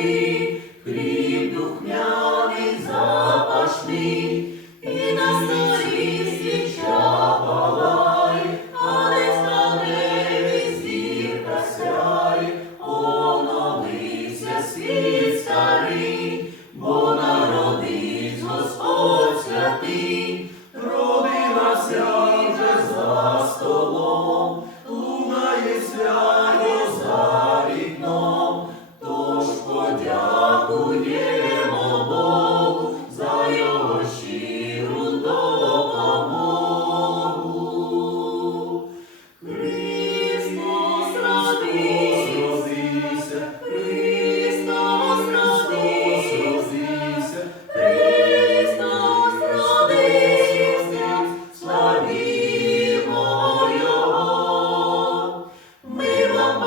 землі, хліб духмяний запашний, і на зорі свіча палай, але стане зірка сяй, оновився світ старий, бо народився Господь святий, родилася вже за столом.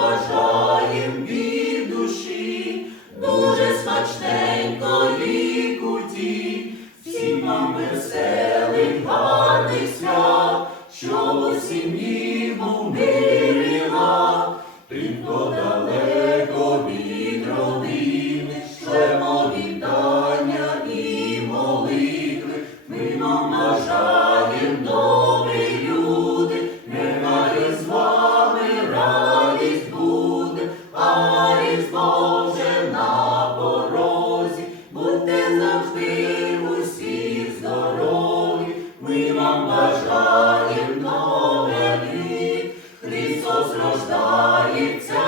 Вам бажаєм від душі, дуже смачненько лікуті, всім вам веселих, рождається